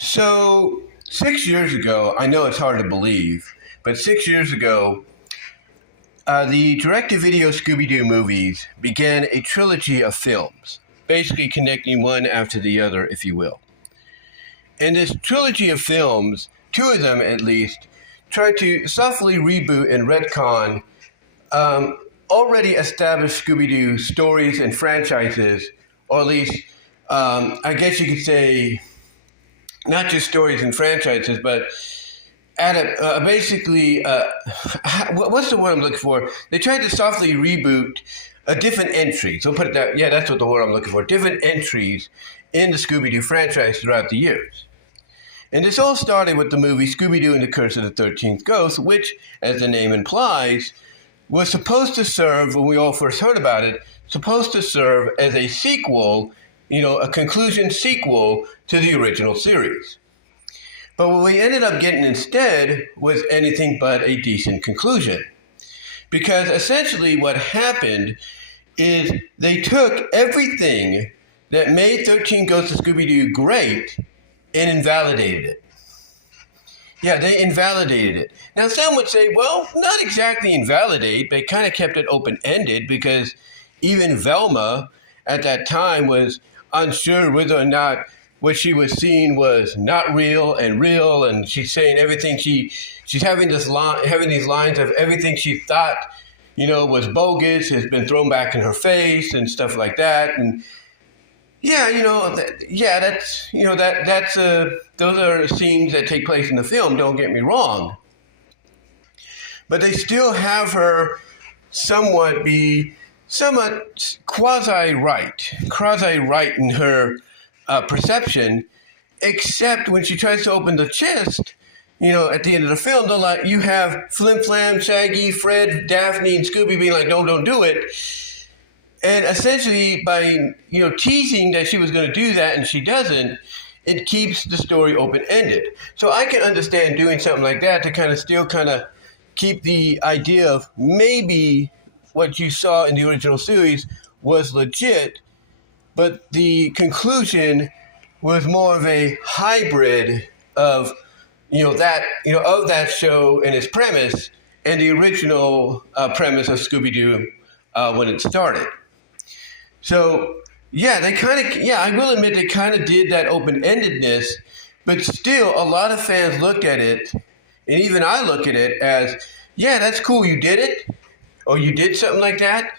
So, 6 years ago, I know it's hard to believe, but 6 years ago, the direct-to-video Scooby-Doo movies began a trilogy of films, basically connecting one after the other, if you will. And this trilogy of films, two of them at least, tried to softly reboot and retcon already established Scooby-Doo stories and franchises, or at least, I guess you could say, not just stories and franchises, but basically, what's the word I'm looking for? They tried to softly reboot different entries. So put it that, yeah, that's what the word I'm looking for. Different entries in the Scooby-Doo franchise throughout the years. And this all started with the movie Scooby-Doo and the Curse of the 13th Ghost, which, as the name implies, was supposed to serve, when we all first heard about it, supposed to serve as a sequel, a conclusion sequel to the original series. But what we ended up getting instead was anything but a decent conclusion. Because essentially what happened is they took everything that made 13 Ghosts of Scooby-Doo great and invalidated it. Yeah, they invalidated it. Now, some would say, well, not exactly invalidate. They kind of kept it open-ended because even Velma at that time was unsure whether or not what she was seeing was not real, and she's saying everything she's having these lines of everything she thought, was bogus has been thrown back in her face and stuff like that. And those are scenes that take place in the film, don't get me wrong. But they still have her somewhat quasi-right in her perception, except when she tries to open the chest, at the end of the film, you have Flim Flam, Shaggy, Fred, Daphne, and Scooby being like, no, don't do it. And essentially, by teasing that she was going to do that and she doesn't, it keeps the story open-ended. So I can understand doing something like that to still keep the idea of maybe what you saw in the original series was legit, but the conclusion was more of a hybrid of that show and its premise and the original premise of Scooby-Doo when it started. So, I will admit they kind of did that open-endedness, but still a lot of fans looked at it, and even I look at it as, yeah, that's cool, you did it, or you did something like that,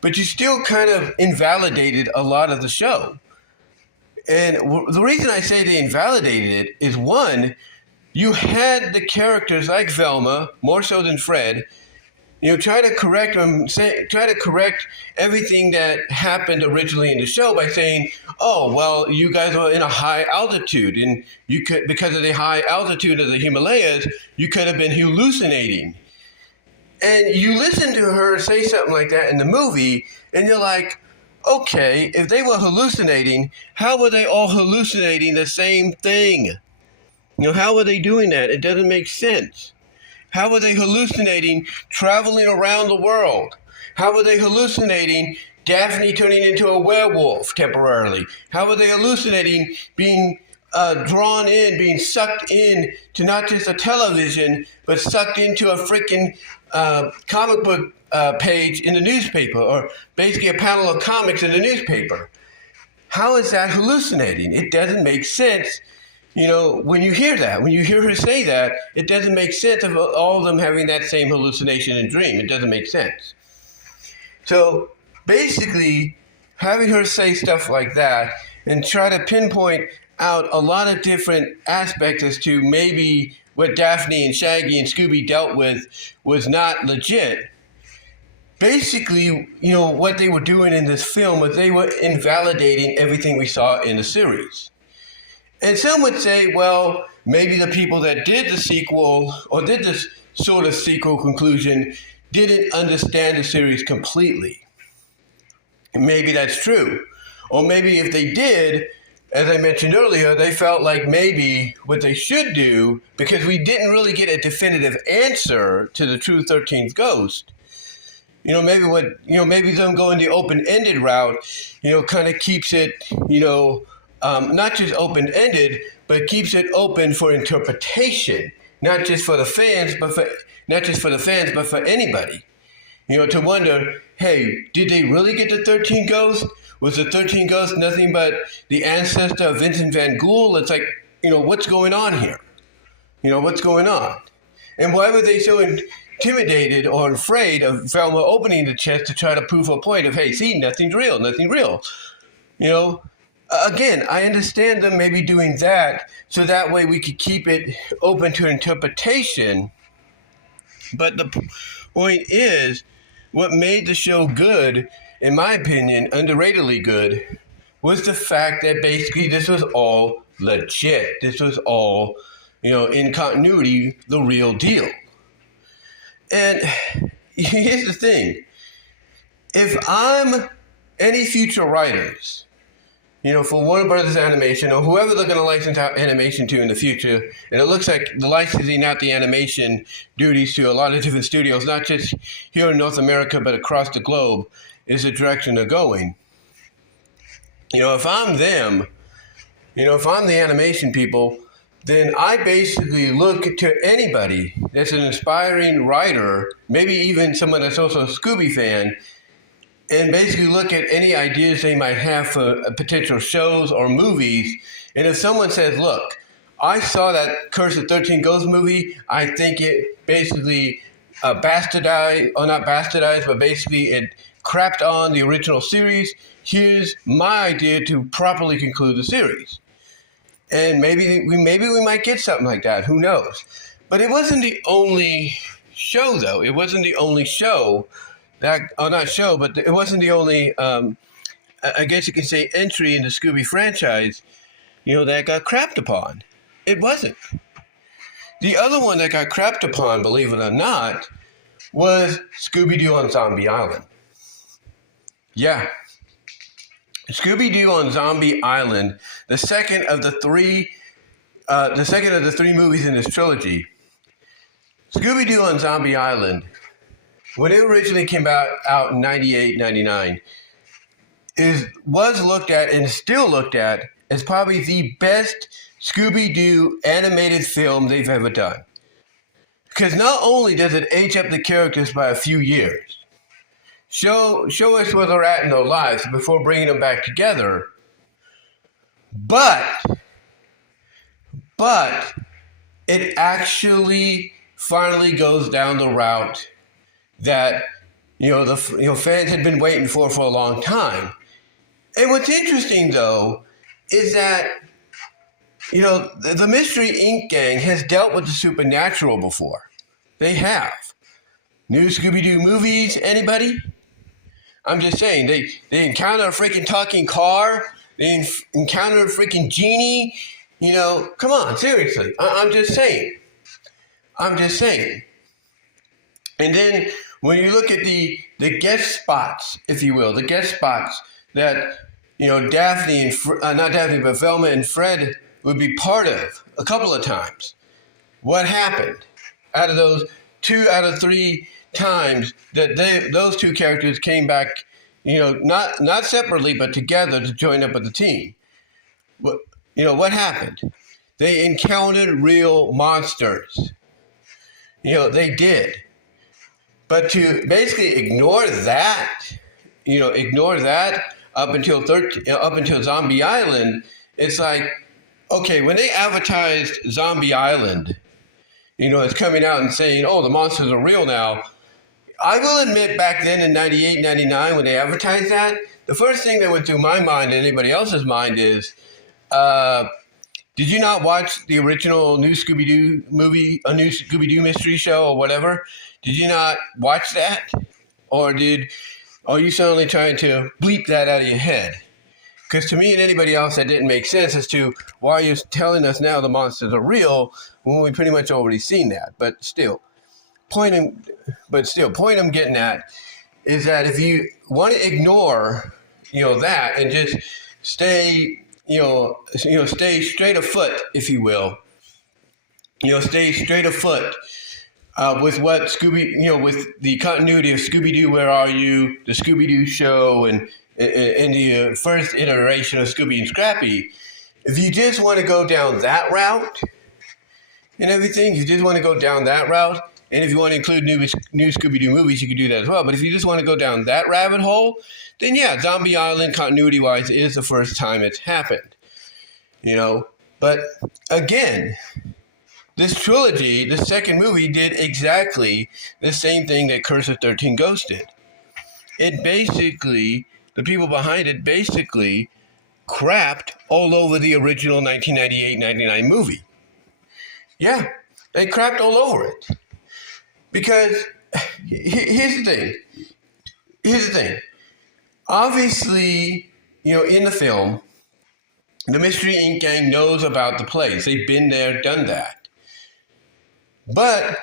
but you still kind of invalidated a lot of the show. And the reason I say they invalidated it is, one, you had the characters like Velma, more so than Fred, try to correct everything that happened originally in the show by saying, oh, well, you guys were in a high altitude, and you could, because of the high altitude of the Himalayas, you could have been hallucinating. And you listen to her say something like that in the movie, and you're like, okay, if they were hallucinating, how were they all hallucinating the same thing? How were they doing that? It doesn't make sense. How were they hallucinating traveling around the world? How were they hallucinating Daphne turning into a werewolf temporarily? How were they hallucinating being drawn in, being sucked in to not just a television, but sucked into a freaking comic book page in the newspaper, or basically a panel of comics in the newspaper? How is that hallucinating? It doesn't make sense. When you hear that, when you hear her say that, it doesn't make sense of all of them having that same hallucination and dream. It doesn't make sense. So basically, having her say stuff like that and try to pinpoint out a lot of different aspects as to maybe what Daphne and Shaggy and Scooby dealt with was not legit. Basically, what they were doing in this film was they were invalidating everything we saw in the series. And some would say, well, maybe the people that did the sequel or did this sort of sequel conclusion didn't understand the series completely. And maybe that's true. Or maybe if they did, as I mentioned earlier, they felt like maybe what they should do, because we didn't really get a definitive answer to the true 13th ghost, maybe them going the open-ended route, kind of keeps it, not just open-ended, but keeps it open for interpretation, not just for the fans, but for anybody. To wonder, hey, did they really get the 13 ghosts? Was the 13 ghosts nothing but the ancestor of Vincent Van Gogh? It's like, what's going on here? What's going on? And why were they so intimidated or afraid of Velma opening the chest to try to prove a point of, hey, see, nothing's real, nothing real. Again, I understand them maybe doing that so that way we could keep it open to interpretation. But the point is, what made the show good, in my opinion, underratedly good, was the fact that basically this was all legit. This was all, in continuity, the real deal. And here's the thing. If I'm any future writers, for Warner Brothers Animation or whoever they're going to license out animation to in the future, and it looks like the licensing out the animation duties to a lot of different studios, not just here in North America, but across the globe, is the direction they're going. If I'm them, if I'm the animation people, then I basically look to anybody that's an inspiring writer, maybe even someone that's also a Scooby fan, and basically look at any ideas they might have for potential shows or movies. And if someone says, look, I saw that Curse of 13 Ghosts movie, I think it basically bastardized, or not bastardized, but basically it crapped on the original series. Here's my idea to properly conclude the series. And maybe we might get something like that. Who knows? But it wasn't the only show, though. It wasn't the only show it wasn't the only, I guess you can say, entry in the Scooby franchise, that got crapped upon. It wasn't. The other one that got crapped upon, believe it or not, was Scooby-Doo on Zombie Island. Yeah. Scooby-Doo on Zombie Island, the second of the three movies in this trilogy. Scooby-Doo on Zombie Island, when it originally came out in 98, 99, was looked at and still looked at as probably the best Scooby-Doo animated film they've ever done. Because not only does it age up the characters by a few years, show us where they're at in their lives before bringing them back together, but it actually finally goes down the route that fans had been waiting for a long time. And what's interesting, though, is that the Mystery Inc. gang has dealt with the supernatural before. They have. New Scooby-Doo movies, anybody? I'm just saying, they encounter a freaking talking car. They encounter a freaking genie. Come on, seriously. I'm just saying. And then when you look at the guest spots, if you will, the guest spots that, Daphne and, not Daphne, but Velma and Fred would be part of a couple of times. What happened? Out of those 2 out of 3 times that those two characters came back, not separately, but together to join up with the team. What happened? They encountered real monsters. They did. But to basically ignore that up until Zombie Island, it's like, okay, when they advertised Zombie Island, it's coming out and saying, oh, the monsters are real now. I will admit back then in 98, 99, when they advertised that, the first thing that went through my mind and anybody else's mind is, did you not watch the original new Scooby-Doo movie, a new Scooby-Doo mystery show or whatever? Did you not watch that? Or are you suddenly trying to bleep that out of your head? Because to me and anybody else, that didn't make sense as to why you're telling us now the monsters are real when we pretty much already seen that. But still, point I'm getting at is that if you want to ignore, that and just stay, stay straight afoot, if you will, stay straight afoot with what Scooby, with the continuity of Scooby-Doo, Where Are You?, the Scooby-Doo show, and the first iteration of Scooby and Scrappy, if you just want to go down that route and everything, you just want to go down that route, and if you want to include new Scooby-Doo movies, you can do that as well. But if you just want to go down that rabbit hole, then yeah, Zombie Island, continuity-wise, is the first time it's happened. But again, this trilogy, the second movie, did exactly the same thing that Curse of 13 Ghosts did. It basically, the people behind it basically crapped all over the original 1998-99 movie. Yeah, they crapped all over it. Because here's the thing. Obviously, in the film, the Mystery Inc. gang knows about the place. They've been there, done that. But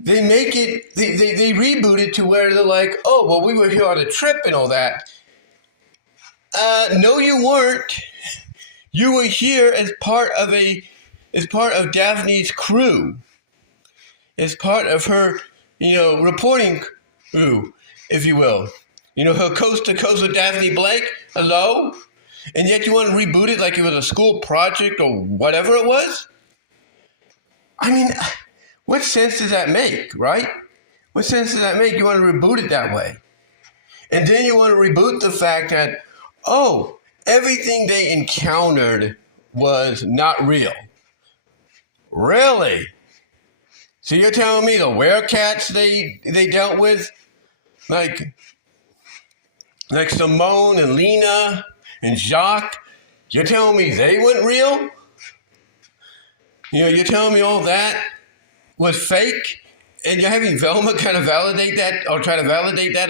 they make it, they reboot it to where they're like, oh, well, we were here on a trip and all that. No, you weren't. You were here as part of Daphne's crew. As part of her, reporting crew, if you will. Her coast to coast with Daphne Blake. Hello? And yet you want to reboot it like it was a school project or whatever it was? I mean, what sense does that make, right? What sense does that make? You want to reboot it that way. And then you want to reboot the fact that, oh, everything they encountered was not real. Really? So you're telling me the werecats they dealt with, like Simone and Lena and Jacques, you're telling me they weren't real? You're telling me all that was fake, and you're having Velma kind of validate that or try to validate that.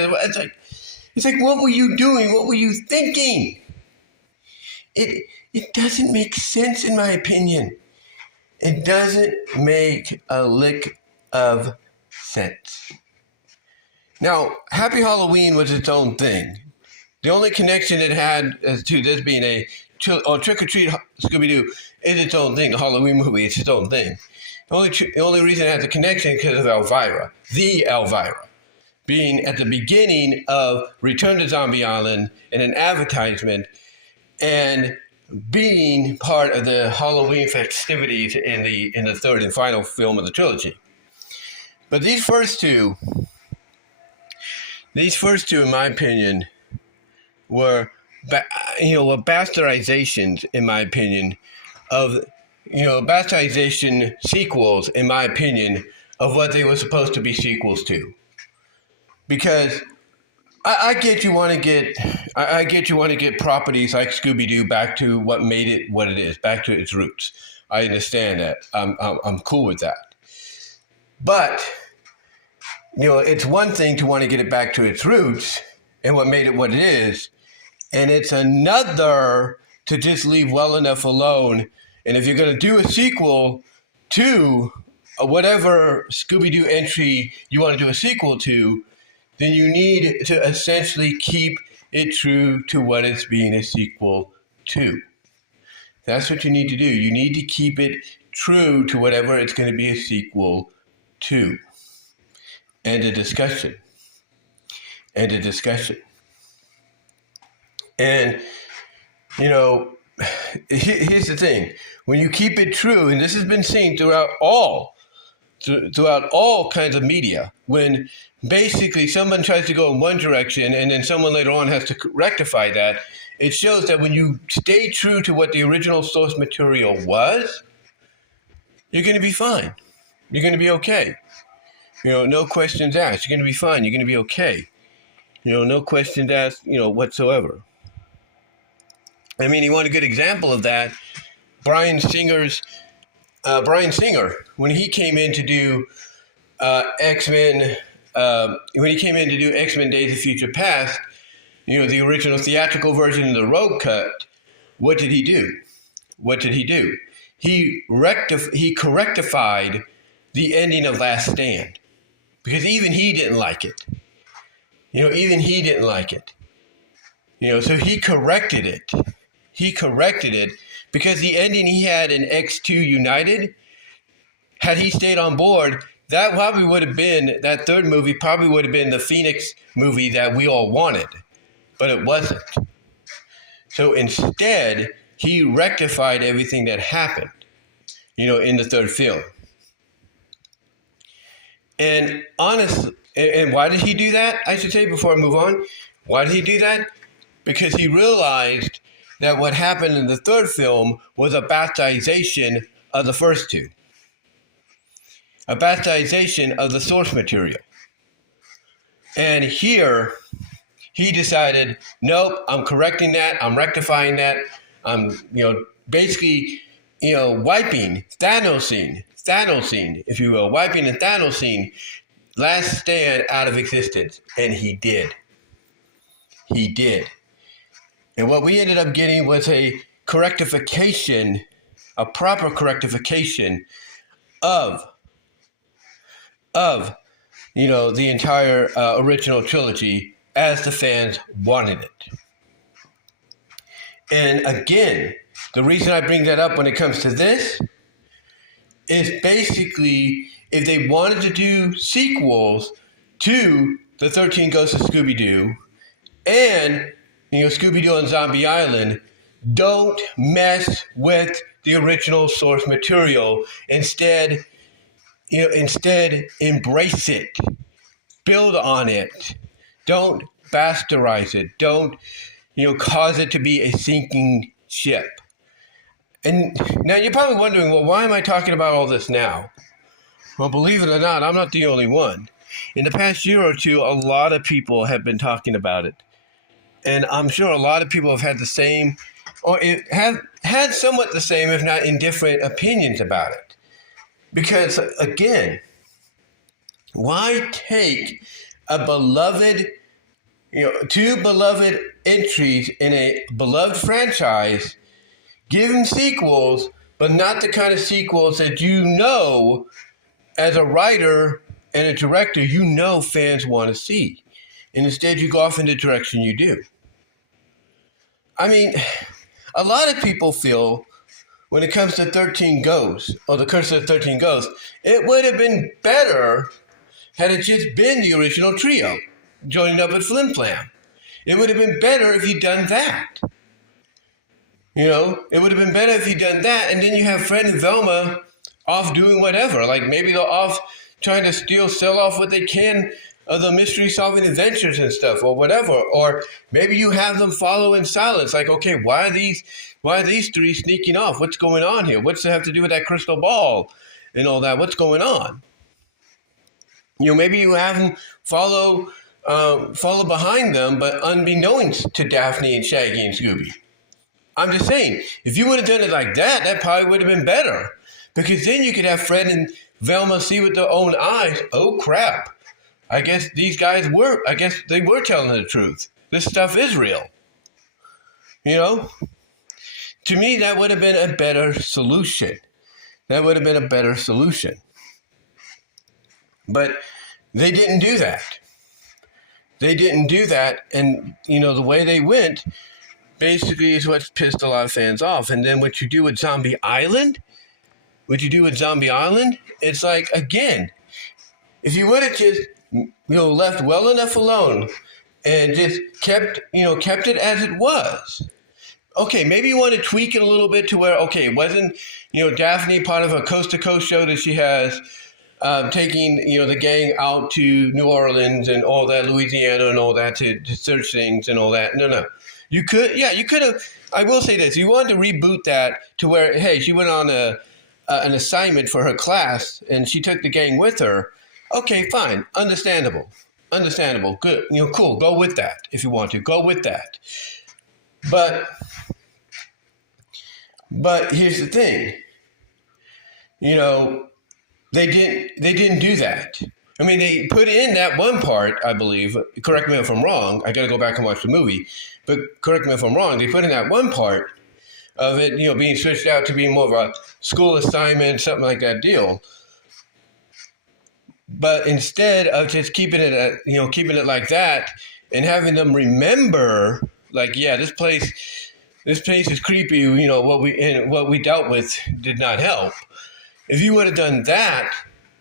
It's like, what were you doing? What were you thinking? It doesn't make sense, in my opinion. It doesn't make a lick of sense. Now, Happy Halloween was its own thing. The only connection it had as to this being a Trick or Treat Scooby-Doo is its own thing. The Halloween movie is its own thing. The only reason it has a connection is because of Elvira, the Elvira, being at the beginning of Return to Zombie Island in an advertisement and being part of the Halloween festivities in the third and final film of the trilogy. But these first two, in my opinion, were bastardizations, in my opinion, of bastardization sequels, in my opinion, of what they were supposed to be sequels to. Because I get you want to get properties like Scooby-Doo back to what made it what it is, back to its roots. I understand that. I'm cool with that. But it's one thing to want to get it back to its roots and what made it what it is, and it's another to just leave well enough alone. And if you're going to do a sequel to whatever Scooby-Doo entry you want to do a sequel to, then you need to essentially keep it true to what it's being a sequel to. That's what you need to do. You need to keep it true to whatever it's going to be a sequel to. End of discussion. End of discussion. And, here's the thing. When you keep it true, and this has been seen throughout all kinds of media, when basically someone tries to go in one direction and then someone later on has to rectify that, it shows that when you stay true to what the original source material was, you're going to be fine. You're going to be okay. No questions asked. You're going to be fine. You're going to be okay. No questions asked, whatsoever. I mean, you want a good example of that? Bryan Singer, when he came in to do X-Men, X-Men Days of Future Past, the original theatrical version of the road cut, what did he do? He correctified the ending of Last Stand, because even he didn't like it. So he corrected it. Because the ending he had in X2 United, had he stayed on board, that third movie probably would have been the Phoenix movie that we all wanted, but it wasn't. So instead, he rectified everything that happened, in the third film. And honestly, and why did he do that? I should say before I move on, why did he do that? Because he realized that what happened in the third film was a bastardization of the first two, a bastardization of the source material. And here, he decided, nope, I'm correcting that, I'm rectifying that, I'm, basically, wiping, Thanosing, if you will, wiping and Thanosing Last Stand out of existence. And he did. He did. And what we ended up getting was a correctification, a proper correctification of the entire original trilogy as the fans wanted it. And again, the reason I bring that up when it comes to this is basically if they wanted to do sequels to the 13 Ghosts of Scooby-Doo and, Scooby-Doo on Zombie Island, don't mess with the original source material. Instead, embrace it. Build on it. Don't bastardize it. Don't, cause it to be a sinking ship. And now you're probably wondering, well, why am I talking about all this now? Well, believe it or not, I'm not the only one. In the past year or two, a lot of people have been talking about it. And I'm sure a lot of people have had the same, or have had somewhat the same, if not indifferent, opinions about it. Because, again, why take a beloved, two beloved entries in a beloved franchise, give them sequels, but not the kind of sequels that as a writer and a director, fans want to see. And instead you go off in the direction you do. I mean, a lot of people feel when it comes to 13 Ghosts, or the Curse of the 13 Ghosts, it would have been better had it just been the original trio, joining up with Flim Flam. It would have been better if you'd done that. It would have been better if you'd done that, and then you have Fred and Velma off doing whatever. Like maybe they're off trying to sell off what they can of the mystery-solving adventures and stuff, or whatever. Or maybe you have them follow in silence. Like, okay, why are these three sneaking off? What's going on here? What's it have to do with that crystal ball and all that? What's going on? Maybe you have them follow behind them, but unbeknownst to Daphne and Shaggy and Scooby. I'm just saying, if you would have done it like that, that probably would have been better. Because then you could have Fred and Velma see with their own eyes, oh crap, I guess they were telling the truth. This stuff is real. To me, that would have been a better solution. But they didn't do that. And, the way they went basically is what pissed a lot of fans off. And then what you do with Zombie Island, it's like, again, if you would have just, left well enough alone and just kept it as it was. Okay, maybe you want to tweak it a little bit to where, okay, it wasn't, Daphne part of a coast-to-coast show that she has, taking, the gang out to New Orleans and all that, Louisiana and all that to search things and all that. No. You could have, I will say this, you wanted to reboot that to where, hey, she went on an assignment for her class and she took the gang with her. Okay, fine. Understandable. Good. Cool. Go with that if you want to. Go with that. But here's the thing. They didn't do that. I mean, they put in that one part, I believe. Correct me if I'm wrong. I got to go back and watch the movie. But correct me if I'm wrong. They put in that one part of it, being switched out to being more of a school assignment, something like that deal. But instead of just keeping it like that and having them remember, like, yeah, this place is creepy. What we dealt with did not help. If you would have done that,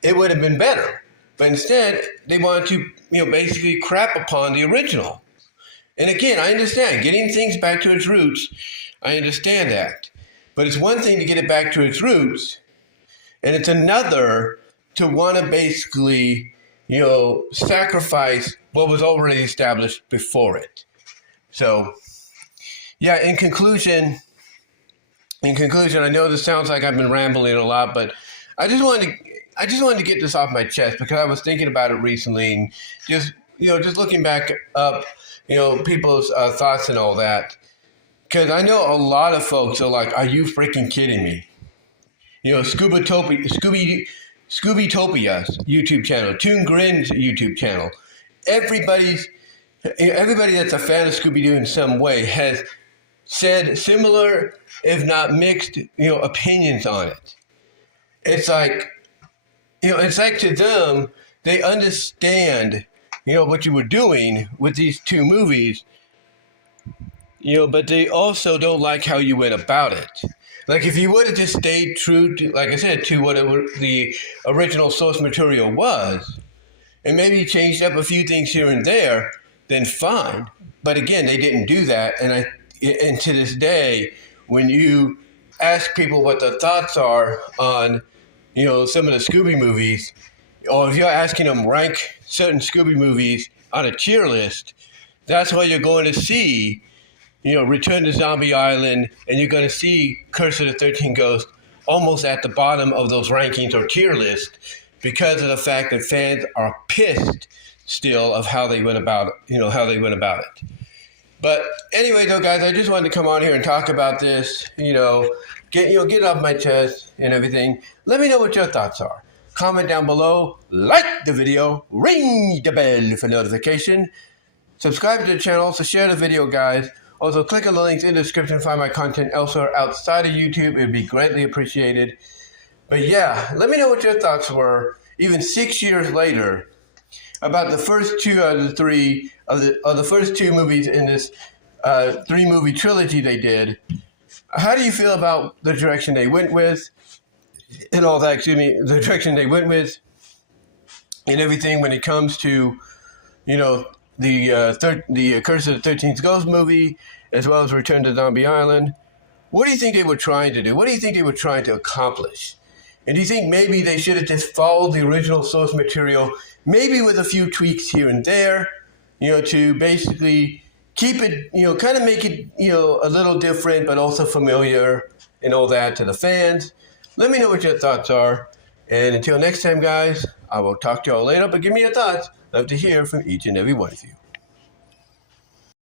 it would have been better. But instead, they wanted to, basically crap upon the original. And again, I understand getting things back to its roots. I understand that. But it's one thing to get it back to its roots, and it's another to want to basically, sacrifice what was already established before it. So, yeah, in conclusion, I know this sounds like I've been rambling a lot, but I just wanted to get this off my chest because I was thinking about it recently, and just looking back up, people's thoughts and all that. Because I know a lot of folks are like, "Are you freaking kidding me?" Scoobytopia's YouTube channel, Toon Grin's YouTube channel. Everybody that's a fan of Scooby-Doo in some way has said similar, if not mixed, opinions on it. It's like, to them, they understand, what you were doing with these two movies, but they also don't like how you went about it. Like, if you would have just stayed true to, like I said, to what the original source material was, and maybe changed up a few things here and there, then fine. But again, they didn't do that, and to this day, when you ask people what their thoughts are on, some of the Scooby movies, or if you're asking them rank certain Scooby movies on a tier list, that's what you're going to see. Return to Zombie Island, and you're going to see Curse of the 13 Ghosts almost at the bottom of those rankings or tier lists because of the fact that fans are pissed still of how they went about it, But anyway, though, guys, I just wanted to come on here and talk about this, get it off my chest and everything. Let me know what your thoughts are. Comment down below, like the video, ring the bell for notification, subscribe to the channel, so share the video, guys. Also, click on the links in the description to find my content elsewhere outside of YouTube. It would be greatly appreciated. But yeah, let me know what your thoughts were, even 6 years later, about the first two out of the three of the first two movies in this 3-movie trilogy they did. How do you feel about the direction they went with, and all that? The direction they went with, and everything when it comes to, the Curse of the 13th Ghost movie, as well as Return to Zombie Island. What do you think they were trying to do? What do you think they were trying to accomplish? And do you think maybe they should have just followed the original source material, maybe with a few tweaks here and there, to basically keep it, kind of make it, a little different, but also familiar and all that to the fans? Let me know what your thoughts are. And until next time, guys, I will talk to y'all later, but give me your thoughts. Love to hear from each and every one of you.